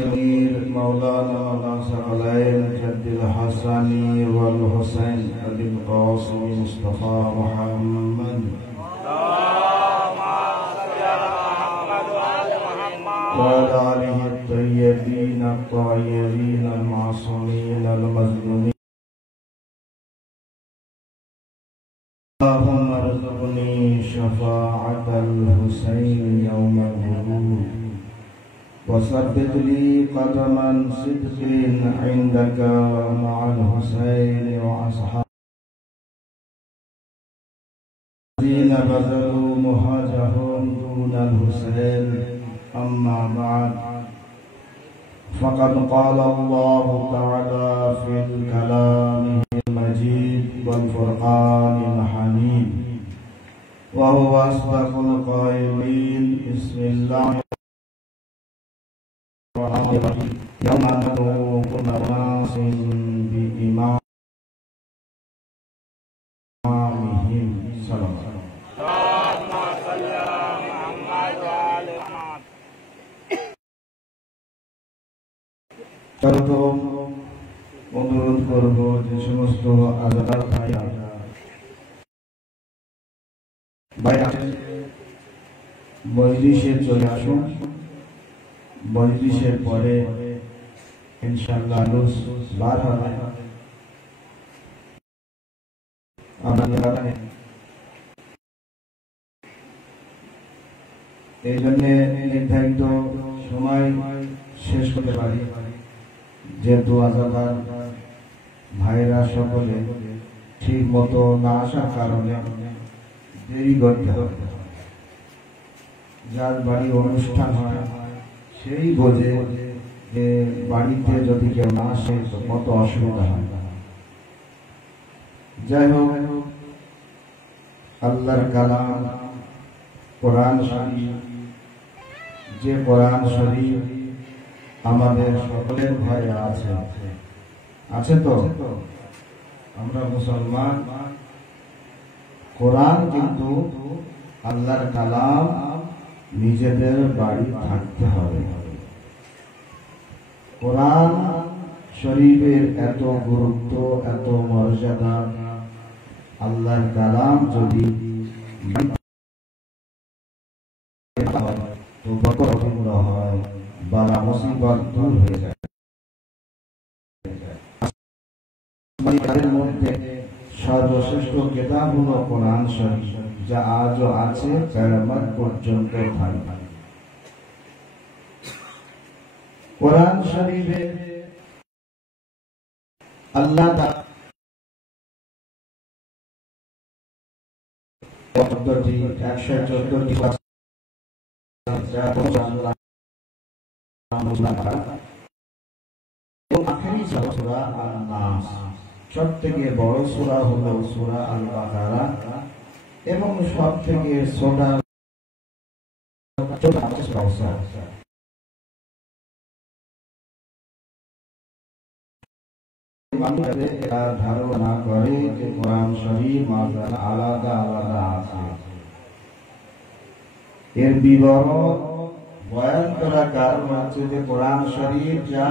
अजमीर मौलाना सकलैन जद्दिल हसनी वल हुसैन अबिल कासिम मुस्तफा मुहम्मद वअला आलिहि तय्यबीन अत्ताहिरीन अल-मासूमीन अल-मज़लूमीन अल्लाहुम्मा अर्ज़ुक़नी शफ़ाअतल हुसैन यौमल वुरूद वसब्बित ली क़दमन सिद्क़िन इंदका मअल हुसैन व अस्हाबीन बज़लू मुहाजहुम दूनल हुसैन अम्मा बाद फ़क़द क़ाला अल्लाहु तआला फ़िल कलामिल मजीद वल फ़ुरक़ानिल हमीद व हुवा अस्दक़ुल क़ाइलीन बिस्मिल्लाह यौम नद'ू कुल्ला उनासिन बिइमामिहिम অনুরোধ করব যে সমস্ত আজাদার ভাইরা মজলিসে চলে আসুন। মজলিসের পরে ইনশাআল্লাহ লুস বার হবে। আমরা এই জন্য নির্ধারিত সময় শেষ করতে পারি, যেহেতু আজাদার ভাইরা সকলে ঠিক মতো না আসার কারণে দেরি করতে হবে। যার বাড়ি অনুষ্ঠান হয় সেই বোঝে যে বাড়িতে যদি কেউ না আসে তো কত অসুবিধা হয়। যাই হোক, আল্লাহর কালাম কোরআন শরীফ, যে কোরআন শরীফ আমাদের সকলের ঘরে আছে তো আমরা মুসলমান। কোরআন কিন্তু আল্লাহর কালাম নিজেদের বাড়ি থাকতে হবে। কোরআন শরীফের এত গুরুত্ব, এত মর্যাদা, আল্লাহর কালাম যদি তো বরকত হয়, বালা মুসিবত দূর হয়ে যায়। তাদের মধ্যে সর্বশ্রেষ্ঠ কিতাব হলো কোরআন শরীফ, যা আজও আছে, কিয়ামত পর্যন্ত থাকবে। কোরআন শরীফে আল্লাহ তাআলা 114টি সব থেকে বড় সূরা হলো সূরা আল বাকারা এবং সব থেকে ছোট এরা ধারণা করে যে কোরআন শরীফ আলাদা আলাদা আছে। এর বিবরণ বয়ান করার কারণ হচ্ছে যে কোরআন শরীফ যা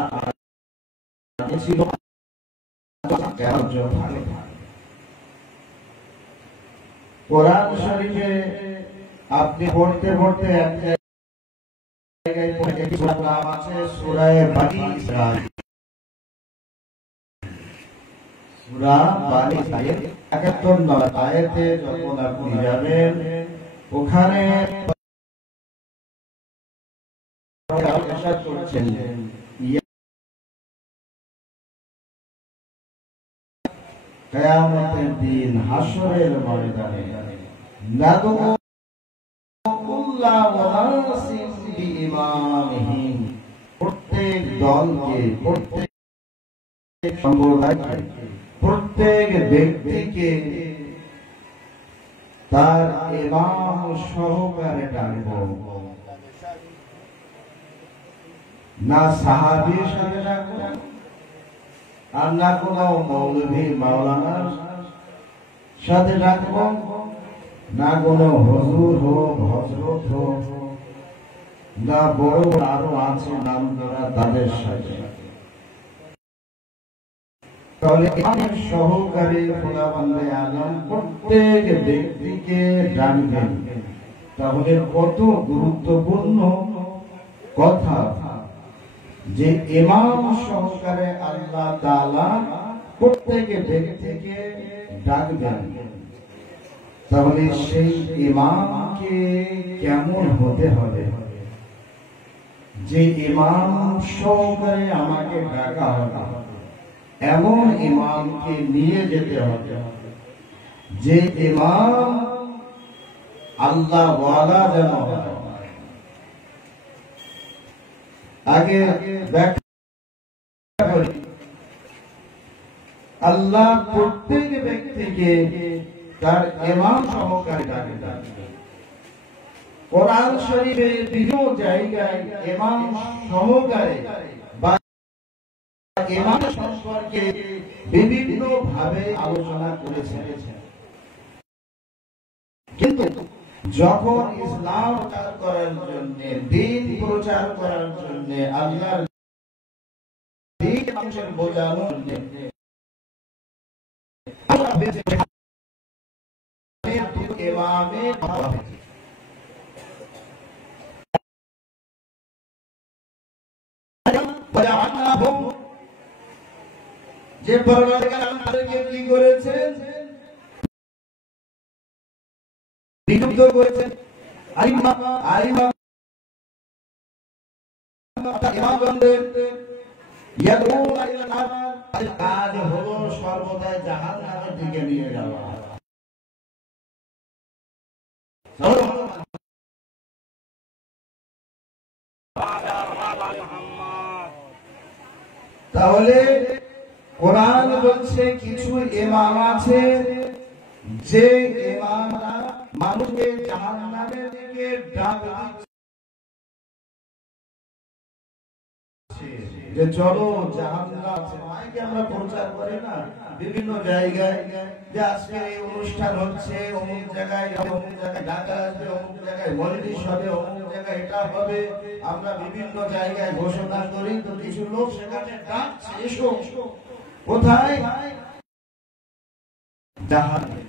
আগে ছিল কোরআন শরীফে আপনি পড়তে পড়তে এক জায়গায় নাম আছে সূরা বানী ইসরাঈল। সূরা বানী ইসরাঈল 71 নম্বর আয়াতে যখন আপনি যাবেন, ওখানে ইরশাদ করছেন কিয়ামতের দিন হাসরের ময়দানে নাদু কুল্লা ওয়ানাসিন বিইমামিহিম, প্রত্যেক দলকে, প্রত্যেক সম্প্রদায়কে, প্রত্যেক ব্যক্তিকে তার ইমাম সহকারে ডাকবো। না সাহাবীর সাথে ডাকবো, আর না কোনো মৌলভী মাওলানার সাথে ডাকবো, না কোনো হুজুর হোক, হযরত হোক, না বড় আরো আছে নাম করা তাদের সাথে। তাহলে ইমামের সহকারে খোদাবন্দে আলম প্রত্যেক ব্যক্তিকে জানবেন। তাহলে কত গুরুত্বপূর্ণ কথা যে ইমাম সহকারে আল্লাহ তাআলা প্রত্যেক ব্যক্তিকে ডাকবেন। তাহলে সেই ইমামকে কেমন হতে হবে যে ইমাম সহকারে আমাকে ডাকা হবে, এমন ইমামকে নিয়ে যেতে হবে যে ইমাম আল্লাহ ওয়ালা যেন হয়। আগে ব্যাখ্যা করি, আল্লাহ প্রত্যেক ব্যক্তিকে তার ইমাম সহকারে ডাকেন। কোরআন শরীফের বিভিন্ন জায়গায় ইমাম সহকারে বা ইমাম সম্পর্কে বিভিন্ন ভাবে আলোচনা করেছেন। কিন্তু যখন ইসলাম প্রচার করার জন্য, দ্বীন প্রচার করার জন্য, আল্লাহর দ্বীন মানুষের বোঝানোর জন্য ইমামে যে পরবর্তীকালে আমাদেরকে কি করেছেন, নিযুক্ত করেছেন কাজ হলো সর্বদাই জাহান্নামের দিকে নিয়ে যাওয়া। তাহলে কোরআন বলছে কিছু ইমাম আছে যে ইমামরা মানুষকে জাহান্নামের দিকে ডাক দিচ্ছে যে চলো জাহান্নাম। মাইকে আমরা প্রচার করি না বিভিন্ন জায়গায় যে আজকে এই অনুষ্ঠান হচ্ছে, অমুক জায়গায় ঢাকা আসবে, অমুক জায়গায় মজলিস হবে, অমুক জায়গায় এটা হবে। আমরা বিভিন্ন জায়গায় ঘোষণা করি, তো কিছু লোক সেখানে ডাকছে এসো। কোথায়? জাহান্নামে।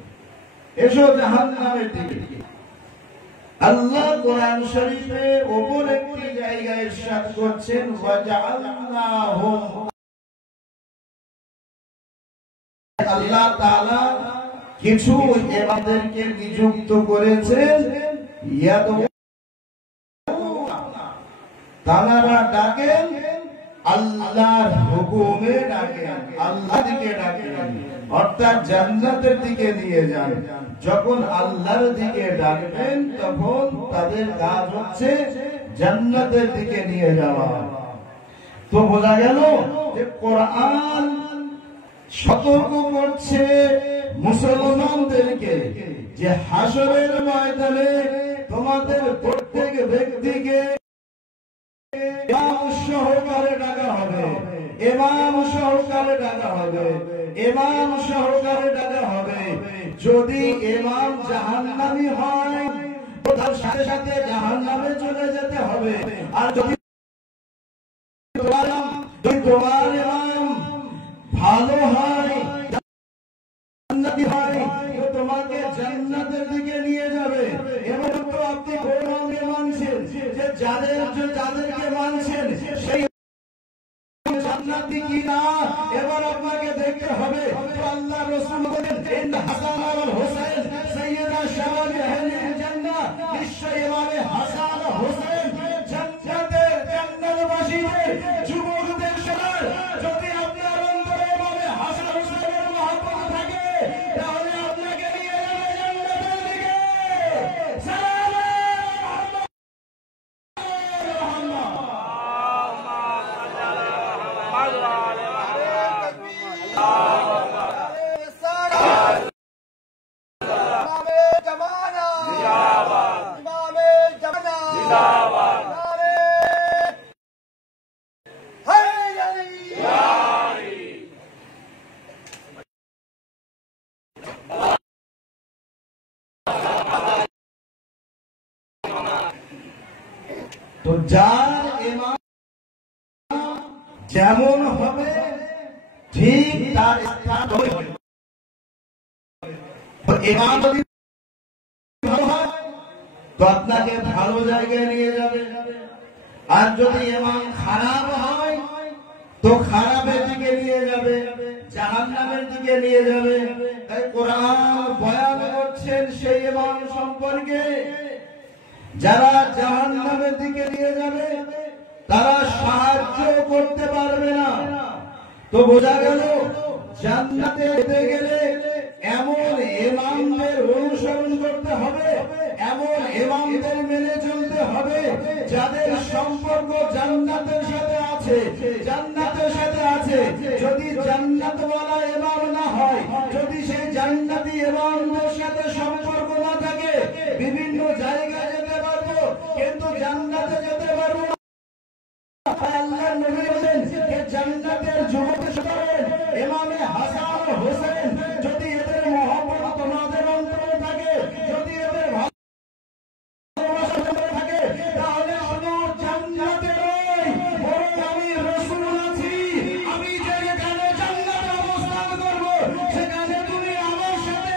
এসো জাহান্নামের দিকে। আল্লাহ কোরআন শরীফে ওপর একটি জায়গায় ইরশাদ করছেন, ওয়াজআলনাহুম, আল্লাহ তাআলা কিছু ইমামদেরকে নিযুক্ত করেছেন, তারা ডাকেন আল্লাহর হুকুমে, ডাকেন আল্লাহর দিকে ডাকেন, অর্থাৎ জান্নাতের দিকে নিয়ে যান। যখন আল্লাহর দিকে ডাকবেন তখন তাদের কাজ হচ্ছে জান্নাতের দিকে নিয়ে যাওয়া। তো বোঝা গেল যে কোরআন সতর্ক করছে মুসলমানদেরকে যে হাসরের ময়দানে তোমাদের প্রত্যেক ব্যক্তিকে ইমাম সহকারে ডাকা হবে, ইমাম সহকারে ডাকা হবে, ইমাম সহকারে ডাকা হবে। যদি ইমাম জাহান্নামী হয় তার সাথে সাথে জাহান্নামে চলে যেতে হবে। আর যদি তোমার ইমাম ভালো হয়, জান্নাতি হয়, তো তোমাকে জান্নাতের দিকে নিয়ে যাবে। এবং তো আপনি কোরআনকে মানছেন যে যাদেরকে মানছেন সেই জান্নাতি কিনা, এবার আপনাকে দেখতে হবে। তো আল্লাহ রাসূল বলেন, ইন হাসান ওয়াল হুসাইন সাইয়্যিদা শাবাব আহলিল জান্নাহ, নিশ্চয় ইমামে হাসান ও হুসাইন জান্নাতের জান্নাতবাসীদের যুবকদের সবার। যদি আপনার অন্তরে ইমামে হাসান হুসাইনের মহব্বত থাকে তাহলে আপনাকে নিয়ে যাবে জান্নাতের দিকে। সালাম আলাইকুম। তো যার ইমাম যেমন হবে ঠিক তার স্থান হবে। ইমাম যদি ভালো হয় তো আপনাকে ভালো জায়গায় নিয়ে যাবে, আর যদি ইমাম খারাপ হয় তো খারাপের দিকে নিয়ে যাবে, জাহান্নামের দিকে নিয়ে যাবে। তাই কোরআন বয়ান করছেন সেই ইমাম সম্পর্কে যারা জাহান্নামের দিকে নিয়ে যাবে তারা সাহায্য করতে পারবে না। তো বোঝা গেল জান্নাতে যেতে গেলে এমন ইমামদের অনুসরণ করতে হবে, এমন ইমামদের মেনে চলতে হবে যাদের সম্পর্ক জান্নাতের সাথে আছে, জান্নাতের সাথে আছে। যদি জান্নাতওয়ালা ইমাম না হয়, যদি সেই জান্নাতি ইমামদের সাথে সম্পর্ক না থাকে, বিভিন্ন জায়গায় যেতে পারবো কিন্তু জান্নাতে যেতে পারবো না। আল্লাহর নবী বলেন যে জান্নাতের যুবকের সাথে ইমামে হাসান হোসেন যদি এদের মহব্বত তোমাদের অন্তরে থাকে, যদি এদের ভালোবাসা থাকে, তাহলে শুধু জান্নাতে নয় বরং আমি রাসূল আছি, আমি যেখানে জান্নাতে অবস্থান করব সেখানে তুমি আমার সাথে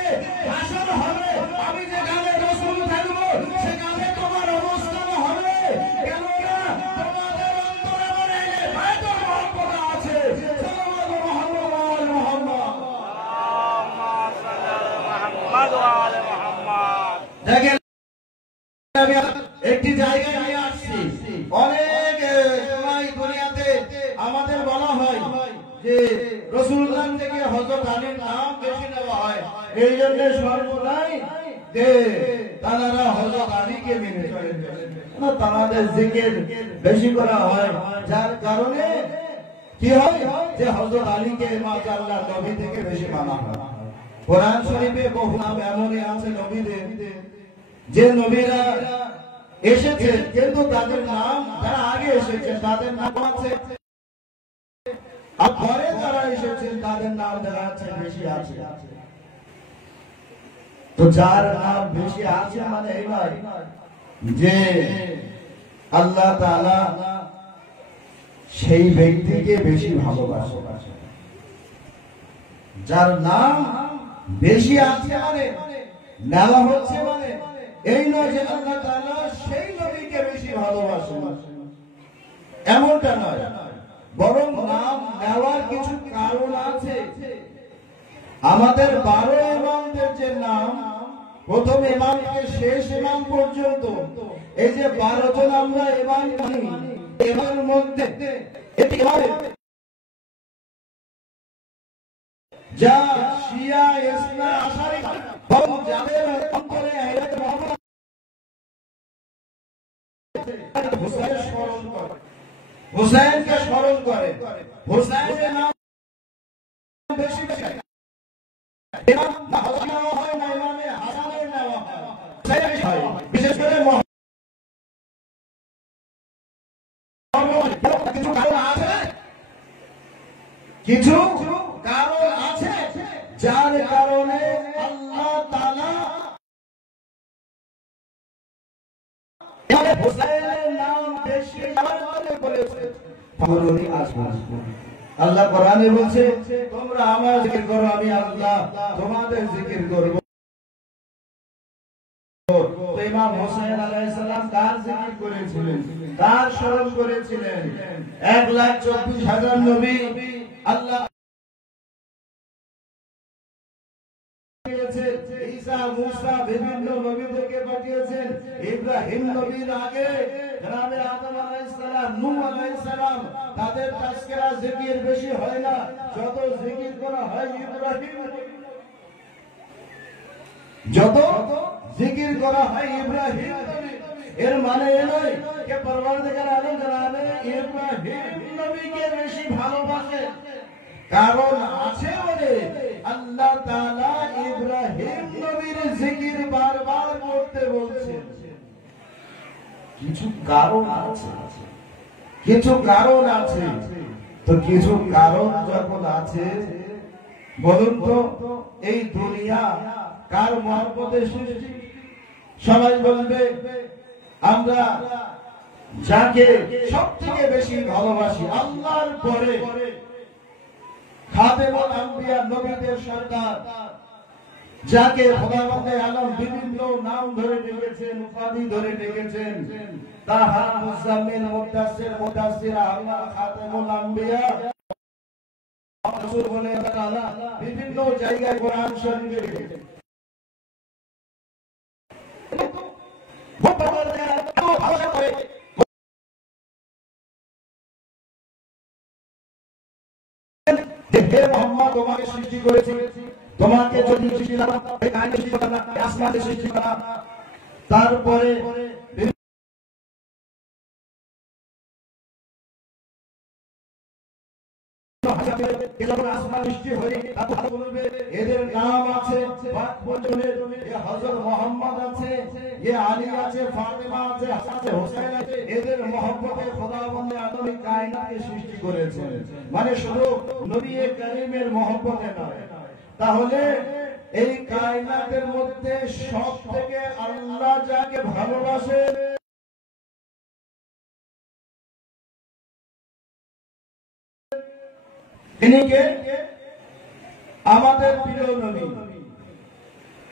হাসর হবে, আমি যেখানে রাসূল থাকব সেখানে তোমার অবস্থান হবে। কেননা তোমাদের একটি জায়গায় নিয়ে আসছি। অনেক সময় দুনিয়াতে আমাদের বলা হয় যে রাসূলুল্লাহ থেকে হযরত আলীর নাম বেশি নেওয়া হয়, এই জন্য সর্বদাই যে তারা হযরত আলীকে মেনে চলে, তাদের জিকির বেশি করা হয়, যার কারণে কি হয় যে হযরত আলীকে মাশাআল্লাহ নবী থেকে বেশি মানা হয়। কোরআন শরীফে বহু নাম এমনই আছে নবীদের যে নবীরা এসেছে কিন্তু তাদের নাম যারা আগে এসেছে তাদের নাম আছে, আর পরে যারা এসেছেন তাদের নাম দেখা যাচ্ছে বেশি আছে। তো যার নাম বেশি আছে মানে এই নয় যে আল্লাহ তাআলা সেই ব্যক্তিকে বেশি ভালোবাসে। যার নাম বেশি আছে মানে নেওয়া হচ্ছে মানে এই নয় যে আল্লাহ তাআলা সেই নবীকে বেশি ভালোবাসে, এমনটা নয়, বরং নাম নেওয়ার কিছু কারণ আছে। আমাদের 12 ইমামদের যে নাম, প্রথম ইমাম থেকে শেষ ইমাম পর্যন্ত এই যে 12 জন আমরা ইমাম মানি, এর মধ্যে যা শিয়া ইসনা আশারি এবং যাদের অন্তরে আহলে মুহাম্মদ হুসাইনকে স্মরণ করে, হুসাইনের নাম বেশি বেশি ইমাম হাসান হয় না, ইমামে হাসানের নাম হয়, বিশেষ করে কিছু কারণ আছে, কিছু কারণ আছে যার কারণে আল্লাহ তাআলা হুসাইনের নাম বেশি বলেছেন। আল্লাহ কোরআনে বলছে তোমরা আমার জিকির করো, আমি আল্লাহ তোমাদের জিকির করব। ইমাম হোসেন আলাইহিস সালাম কার জিকির করেছিলেন, কার স্মরণ করেছিলেন? 1,24,000 নবী আল্লাহ ঈসা মুসা বিভিন্ন নবীদেরকে পাঠিয়েছেন। ইব্রাহিম নবীর আগে জনাবে আদম আলাইহিস সালাম, নূহ আলাইহিস সালাম, তাদের তাজকিরা জিকির বেশি হয় না, যত জিকির করা হয় ইব্রাহিম, যত জিকির করা হয় ইব্রাহিম নবী। এর মানে এই নয় যে পরওয়ারদিগার আলম জনাবে ইব্রাহিম নবীকে বেশি ভালোবাসে, কারণ আছে বলে আল্লাহ তাআলা ইব্রাহিম নবীর জিকির বারবার করতে বলছেন। কিছু কারণ আছে, কিছু কারণ আছে। তো কিছু কারণ যখন আছে, বলুন তো এই দুনিয়া কার মহব্বতে সৃষ্টি? সবাই বলবে আমরা যাকে সব থেকে বেশি ভালোবাসি আল্লাহর পরে খাতেমুল আম্বিয়া নবীদের সরদার, যাকে খোদাবন্দে আলম বিভিন্ন নাম ধরে ডেকেছেন, উপাধি ধরে ডেকেছেন, তাহা মুজাম্মিল, মুদাসসির, মুদাসসির, আল্লাহ খাতেমুল আম্বিয়া রাসূল বলে তাআলা বিভিন্ন জায়গায় কোরআন শরীফে লিখেছেন। হে মুহাম্মদ, তোমাকে সৃষ্টি করেছি, তোমাকে যদি সৃষ্টি না আসমানে সৃষ্টি করা, তারপরে এদের নাম আছে, হযরত মুহাম্মদ আছে, আলী আছে, ফাতেমা আছে, হাসান আছে, হোসেন আছে। এদের মহব্বতে খোদাবন্দে আদম কায়নাতকে সৃষ্টি করেছেন, মানে শুধু নবী কারীমের মহব্বতে নয়। তাহলে এই কায়নাতের মধ্যে সব থেকে আল্লাহ যাকে ভালোবাসে তিনি কে? আমাদের প্রিয় নবী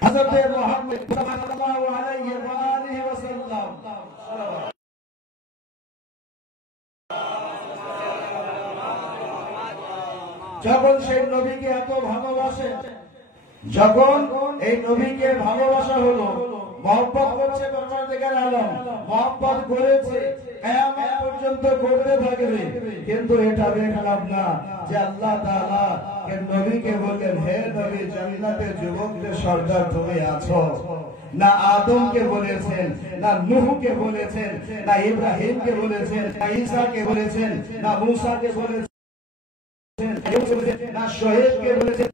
হযরত মুহাম্মদ সাল্লাল্লাহু আলাইহি ওয়া আলিহি ওয়াসাল্লাম। যখন সেই নবীকে এত ভালোবাসে, যখন এই নবীকে ভালোবাসা হলো, মহব্বত করছে, পরওয়ারদিগার আলম মহব্বত করেছে, কিয়ামত পর্যন্ত করতে থাকবে। কিন্তু এটা দেখলাম না যে আল্লাহ তাআলা কে নবীকে বললেন, হে নবী, জান্নাতে যুবকদের সর্দার তুমি আছো। না আদমকে বলেছেন, না নূহকে বলেছেন, না ইব্রাহিমকে বলেছেন, না ঈসাকে বলেছেন, না মূসাকে বলেছেন, না শোয়েবকে বলেছেন,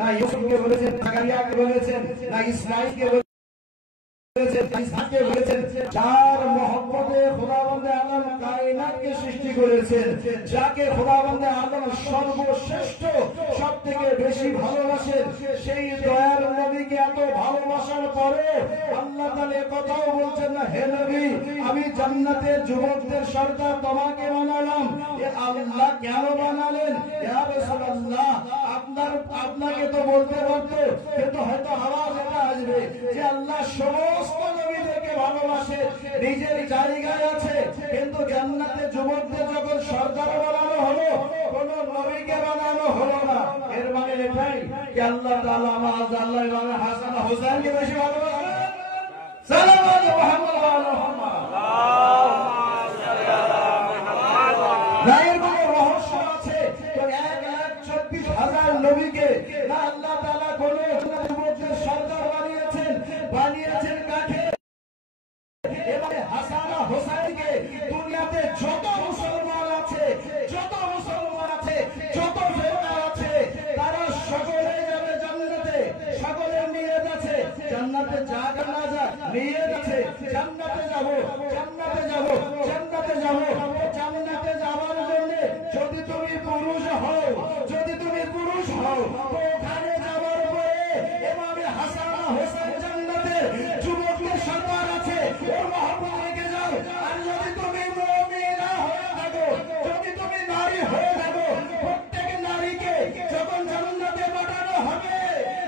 না ইউসুফকে বলেছেন, জাকারিয়াকে বলেছেন, না ইসমাঈলকে বলেছেন, ইসহাককে বলেছেন। যার মহব্বতে খোদাবন্দে আলম কায়নাতকে সৃষ্টি করেছেন, যাকে খোদাবন্দে আলম সর্বশ্রেষ্ঠ সব থেকে বেশি ভালোবাসেন, সেই দয়ার নবীকে এত ভালোবাসার পরে আল্লাহ তাআলা কথাও বলছেন না, হে নবী, আমি জান্নাতের যুবকদের সর্দার তোমাকে বানালাম। এ আল্লাহ কেন বানালেন? ইয়া রাসূলুল্লাহ, আপনাকে তো বলতে পারতো, কিন্তু হয়তো আওয়াজ এটা আসবে যে আল্লাহ সমস্ত নবীদেরকে ভালোবাসে, নিজের জায়গায় আছে, কিন্তু জান্নাতে যুবকদের যখন সর্দার বানানো হলো, কোন নবীকে বানানো হলো না। এর মানে এটাই যে আল্লাহ তাআলা আল্লাহ হাসান হোসেনকে বেশি ভালোবাসেন। সাল্লাল্লাহু মুহাম্মদ ওয়া আলা মুহাম্মদ। রহস্য আছে তো 1,24,000 নবীকে না আল্লাহ তাআলা কোন যুবকদের সর্দার বানিয়েছেন কাকে? এবারে হাসান হোসেনকে দুনিয়াতে যত মুসলমান আছে, যত ফেরকা আছে, তারা সকলে যাবে জান্নাতে, সকলে নিয়ে যাচ্ছে জান্নাতে, যাক না যাক নিয়ে যাচ্ছে জান্নাতে যাব। জান্নাতে যাওয়ার জন্য যদি তুমি পুরুষ হও, ওখানে যাওয়ার পরে এভাবে হাসান হোসেন জান্নাতের যুবকদের সর্দার আছে, ওর মহব্বত রেখে যাও। আর যদি তুমি মুমিনা হয়ে থাকো, যদি তুমি নারী হয়ে থাকো, প্রত্যেক নারীকে যখন জান্নাতে পাঠানো হবে,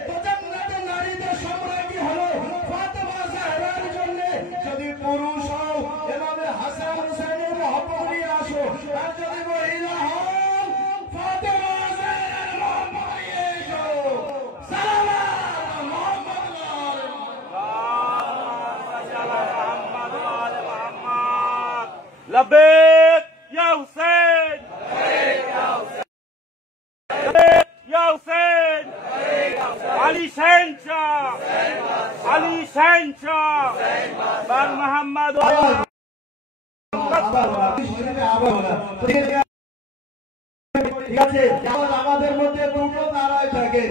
তো জান্নাতের নারীদের সম্রাজ্ঞী হলো ফাতেমা জাহরার জন্য। যদি পুরুষ হও, এভাবে হাসান হোসেনের মহব্বত নিয়ে আসো। আর যদি মহিলা হও, ফাতেমা জাহরার মহব্বত নিয়ে এসো। لبيك يا حسين، لبيك يا حسين، علي شنشا، علي شنشا، بر محمد ঠিক আছে, যেমন আমাদের মধ্যে দুটো নারায় থাকে,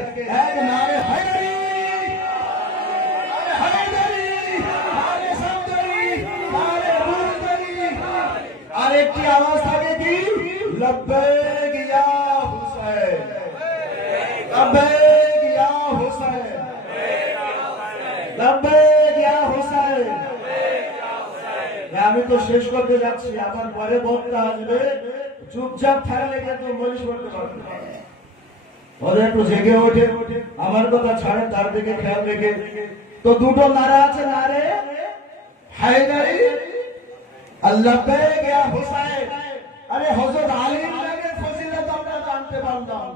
এক নারে হায়দারি, আরেকটি আওয়াজ থাকে কি? লব্বাইক ইয়া হুসাইন, লব্বাইক ইয়া হুসাইন, লব্বাইক ইয়া হুসাইন। আমি তো শেষ করতে যাচ্ছি, আমার পরে বক্তা আসবে, চুপচাপ থাকলে কিন্তু মনীষ করতে পারবে না। ওরা একটু জেগে ওঠে, আমার কথা ছাড়ে, তার দিকে খেয়াল রেখে। তো দুটো নারা আছে, নারে হায়দারি আল্লাহ পেয়ে গিয়া হুসাইন। আরে হযরত আলীর লাগে ফজিলত আমরা জানতে পারলাম,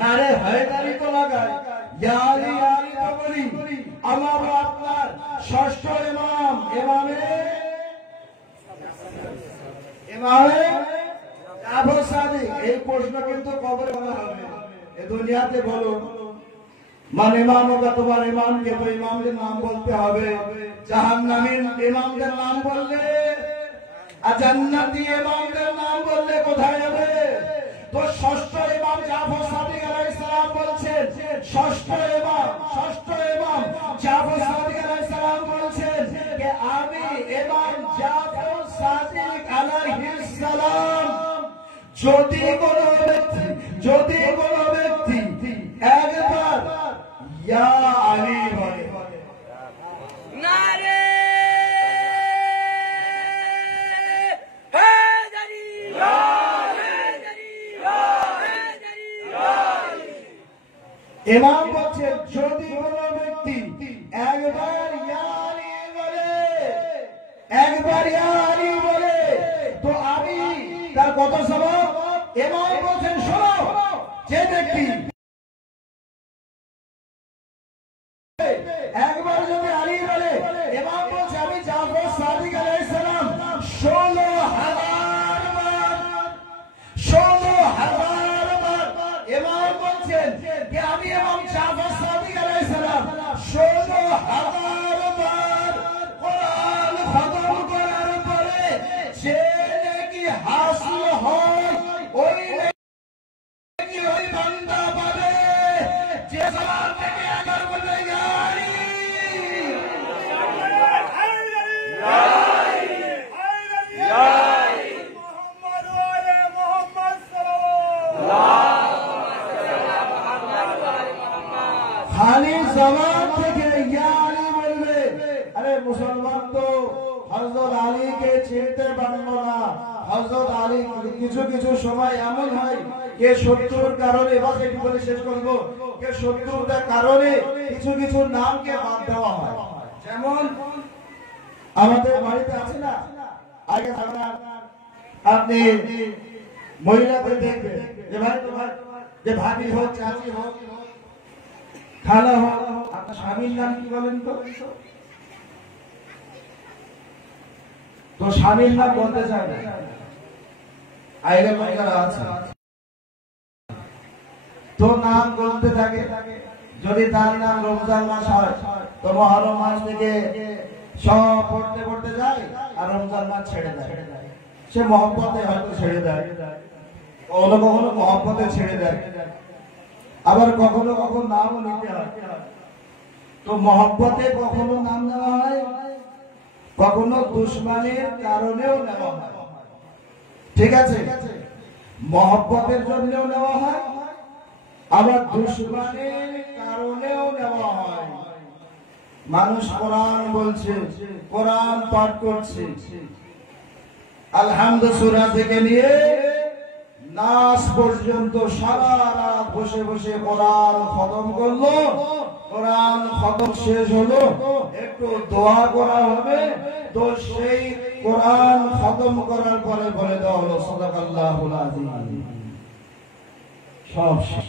নারে হায়দারি তো লাগায়, ইয়া আলী আলী তো বলি। আমার আপনার ষষ্ঠ ইমাম, ইমামে জাফর সাদিক। এই প্রশ্ন কিন্তু কবরে বলা হবে, এ দুনিয়াতে বলো মান ইমাম হোগা, তোমার ইমামকে তো ইমামদের নাম বলতে হবে। জাহান্নামীর ইমামদের নাম বললে আর জান্নাতি ইমামদের নাম বললে কোথায় যাবে? তো ষষ্ঠ ইমাম জাফর সাদিক আলাইহিস সালাম বলছেন, ষষ্ঠ ইমাম জাফর সাদিক আলাইহিস সালাম বলছেন যে আমি ইমাম জাফর সাদিক আলাইহিস সালাম যদি কোনো ব্যক্তি একবার ইয়া আলী বলে, নারে হায়দারি ইয়া হায়দারি ইয়া হায়দারি ইয়া ইমাম বলছেন যদি কোনো ব্যক্তি একবার ইয়া আলী বলে, একবার ইয়া আলী বলে, তো আমি তার কত সওয়াব? ইমাম বলছেন শোনো, যে ব্যক্তি একবার যদি আলী বলে, ইমাম বলছে আমি জাফর সাদিক আলাইহিস সালাম 16,000 বার। ইমাম বলছেন যে আমি ইমাম জাফর সাদিক আলাইহিস সালাম 16,000 বার কোরআন খতম করার পরে যে নেকি হাসিল হয়, ওই নেকি ওই বান্দা পাবে যে সবার থেকে একবার বলে ইয়া আলী। খালি জবান থেকে ইয়া আলী বলবে। আরে মুসলমান তো হযরত আলীকে চিনতে পারল না। হযরত আলী কিছু সময় এমন হয় কে শত্রুর কারণে, এবার একটু বলে শেষ করবো, কে শত্রুতার কারণে কিছু নামকে বাদ দেওয়া হয়। যেমন আমাদের বাড়িতে আছে না, আগে আপনি মহিলাদের দেখবেন যে ভাই তোমার যে ভাবি হোক, চাচি হোক, খালা হোক, আপনার স্বামীর নাম কি বলেন তো? তো স্বামীর নাম বলতে চায় না, আইলে মহিলারা আছে তো নাম বলতে থাকে। যদি তার নাম রমজান মাস হয় তো মহরম মাস থেকে সব পড়তে যায় আর রমজান মাস ছেড়ে দেয়। সে মহব্বতে হয়তো ছেড়ে দেয়, কখনো মহব্বতে ছেড়ে দেয়, আবার কখনো নামও নিতে হয়। তো মহব্বতে কখনো নাম নেওয়া হয়, কখনো দুশমনের কারণেও নেওয়া হয়। ঠিক আছে, মহব্বতের জন্যও নেওয়া হয়, আবার দুশমনের কারণেও নেওয়া হয়। মানুষ কোরআন বলছে, কোরআন পাঠ করছে, আলহামদুলিল্লাহ সূরা থেকে নিয়ে নাস পর্যন্ত সারা রাত বসে বসে কোরআন খতম করলো। কোরআন খতম শেষ হলো, একটু দোয়া করা হবে, তো সেই কোরআন খতম করার পরে বলে দেওয়া হলো সাদাকাল্লাহুল আযীম। সব শেষ।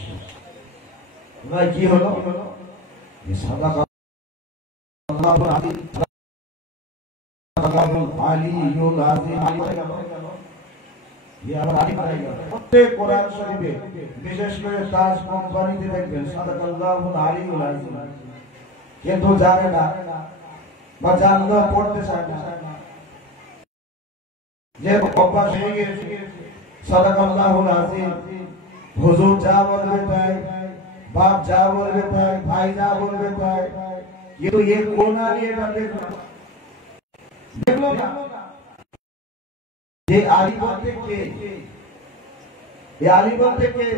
ভাই কি হলো? সাদাকাল্লাহুল আযীম, সাদাকাল্লাহুল আলিয়্যুল আযীম। প্রত্যেক কোরআন শরীফে, বিশেষ করে তাজ কোম্পানিতে দেখবেন সাদাকাল্লাহুল আলিয়্যুল আযীম, কিন্তু জানে না বা জানলেও পড়তে চায় না, যে অভ্যাস হয়ে গেছে সাদাকাল্লাহুল আযীম। হুজুর যা বলবে তাই, বাপ যা বলবে তাই, ভাই যা বলবে তাই, কিন্তু ये কোন আলী এটা দেখলো না। যে আলী বলতে কে? এই আলী বলতে কে?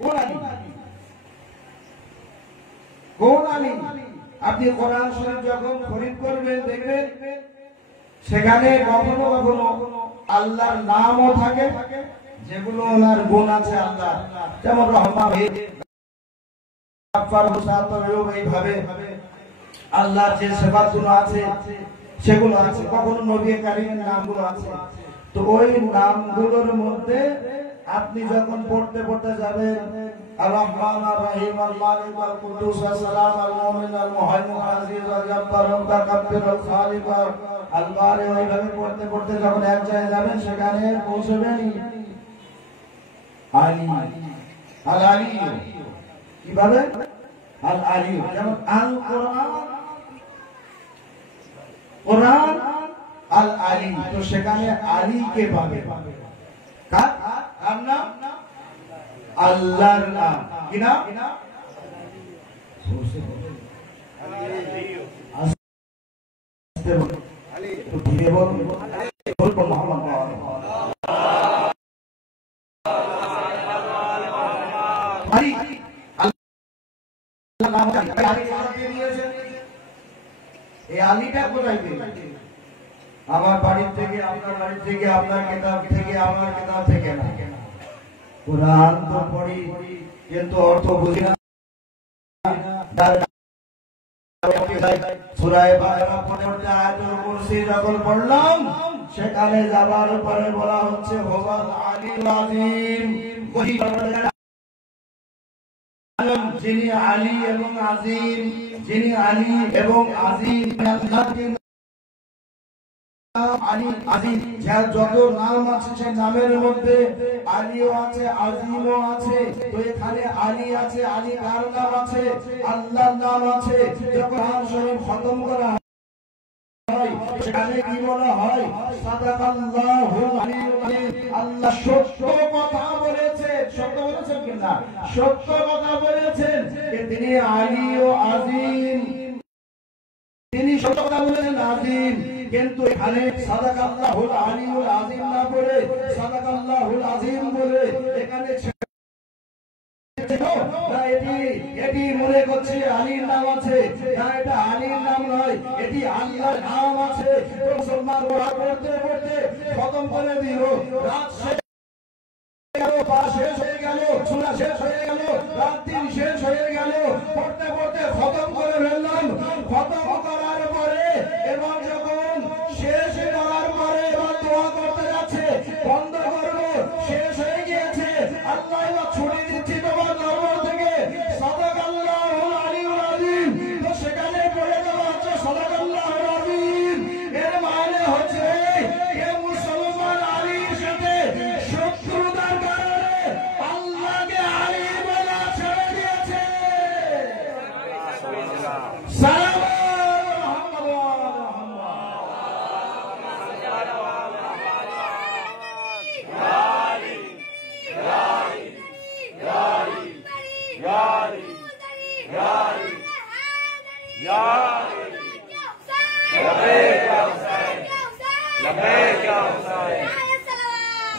কোন আলী? কোন আলী? আপনি কোরআন শরীফ যখন খরিদ করবেন দেখবেন সেখানে কখনো কখনো আল্লাহর নামও থাকে, যেগুলো ওনার গুণ আছে আল্লাহ, যেমন রহমান, এইভাবে আল্লাহর যে সেবাগুলো আছে সেগুলো আছে। কখনো নবী কারীমের নামগুলো আছে। তো ওই নামগুলোর মধ্যে আপনি যখন পড়তে পড়তে যাবেন আর রহমান আর রহিম আল মালিক আল কুদ্দুস আল সালাম আল মুমিন আল মুহাইমিন আল আজিজ আল জব্বার আল মুতাকাব্বির আল খালিক আল বারি, ওইভাবে পড়তে পড়তে যখন এক জায়গায় যাবেন সেখানে পৌঁছবেন আলী আল আলী। কিভাবে? আল আলী, যেমন আল কোরআন, কোরআন আল আলী। তো সেখানে আলী কে পাবে? কার নাম? আল্লাহর নাম। কি নাম? ধীরে বলুন, মোহাম্মদ। আলী, এই আলীটা কোথায় পেলেন? আমার বাড়ি থেকে, আপনার বাড়ি থেকে, আপনার কিতাব থেকে, আমার কিতাব থেকে না। কোরআন তো পড়ি কিন্তু অর্থ বুঝি না। সূরা বাকারা পড়তে আয়াতুল কুরসি যখন পড়লাম, সেখানে যাবার পরে বলা হচ্ছে হুয়াল আলীল আযীম, যিনি আলী এবং আজিম, যিনি আলী এবং আজিম, আলী আজিম, যার যত নাম আছে সেই নামের মধ্যে আলীও আছে, আজিমও আছে। তো এখানে আলী আছে, আলী কার নাম আছে? আল্লাহর নাম আছে। যখন কোরআন শরীফ খতম করা হয় সেখানে কি বলা হয়? সাদাকাল্লাহুল আলিয়্যুল আযীম, আল্লাহ সত্য কথা বলেছেন। সত্য বলেছেন কিনা? সত্য কথা বলেছেন যে তিনি আলী ও আজিম, তিনি সত্য কথা বলেছেন, আজিম। কিন্তু এখানে সাদাকাল্লাহুল আলিয়্যুল আযীম না বলে সাদাকাল্লাহুল আযীম বলে এখানে এটি মনে করছে আলীর নাম আছে, না এটা আলীর নাম নয়, এটি আল্লাহর নাম আছে। মুসলমান ওরা পড়তে পড়তে খতম করে দিল, রাত শেষ হয়ে গেল, পা শেষ হয়ে গেল, সূরা শেষ হয়ে গেল, রাত দিন শেষ হয়ে গেল, পড়তে পড়তে খতম করে ফেললাম। খতম করার পরে এবং যখন শেষ করার পরে এবার দোয়া করতে যাচ্ছে, বন্ধ করবো, শেষ হয়ে গিয়েছে, আল্লাহ এবার ছুটি দিচ্ছি তোমার দরবার থেকে, সাদাকাল্লাহুল আলিয়্যুল আযীম। তো সেখানে পড়ে দেওয়া হচ্ছে সাদাকাল্লাহুল আযীম। এর মানে হচ্ছে কে মুসলমান আলীর সাথে শত্রুতার কারণে আল্লাহকে আলী বলা ছেড়ে দিয়েছে। সালাম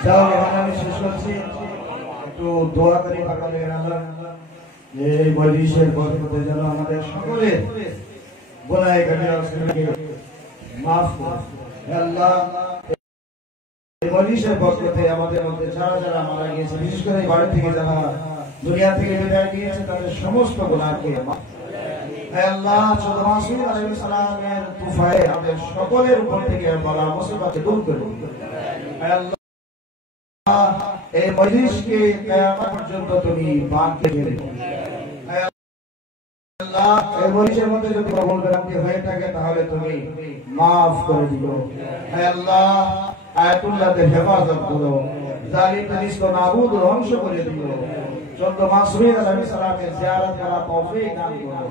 যাও, এখানে আমি শেষ করছি। একটু দোয়া করি পাকালে আল্লাহ এই মজলিসের বরকতে যেন আমাদের সকলের গুনাহ কাবিরাকে মাফ করে। আল্লাহ এই মজলিসের বরকতে আমাদের মধ্যে যারা যারা মারা গিয়েছে, বিশেষ করে বাড়ি থেকে যারা দুনিয়া থেকে বিদায় নিয়েছে, তাদের সমস্ত গুনাহকে মাফ হে আল্লাহ। শুধু মাসুম আলাইহিস সালামের তুফায়ে আমাদের সকলের উপর থেকে বালা মুসিবত দূর করে হে আল্লাহ। এই মজলিসকে কিয়ামত পর্যন্ত তুমি বাঁধতে রেখো হে আল্লাহ। এই মজলিসের মধ্যে যদি কবুল বেরামতি হয়ে থাকে তাহলে তুমি maaf করে দিও হে আল্লাহ। আয়াতুল্লাহকে হেফাজত করো, জালিম জিনিসকে নাবুদ ধ্বংস করে দিও। চন্দ্র মাসুম আলাইহিস সালামের জিয়ারত করা তৌফিক দান করো।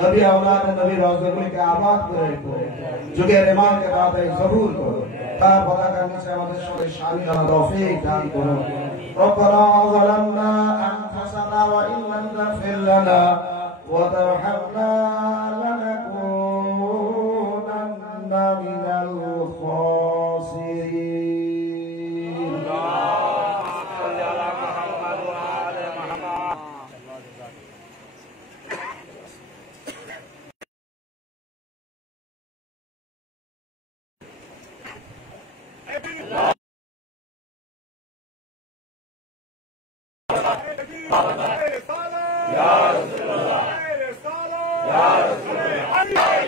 নবী আওলাদ নবী রওজাগুলিকে আবাদ করে রেখো। যুগের ইমামকে দাওয়াতে কবুল করো। তার পতাকার নিচে আমাদের সবাই শামিল হওয়ার তৌফিক দান করো। রব্বানা যালামনা আনফুসানা ওয়া ইন লাম তাগফির লানা ওয়া তারহামনা লানাকুনান্না মিনাল খাসিরিন। Ya Rasulullah.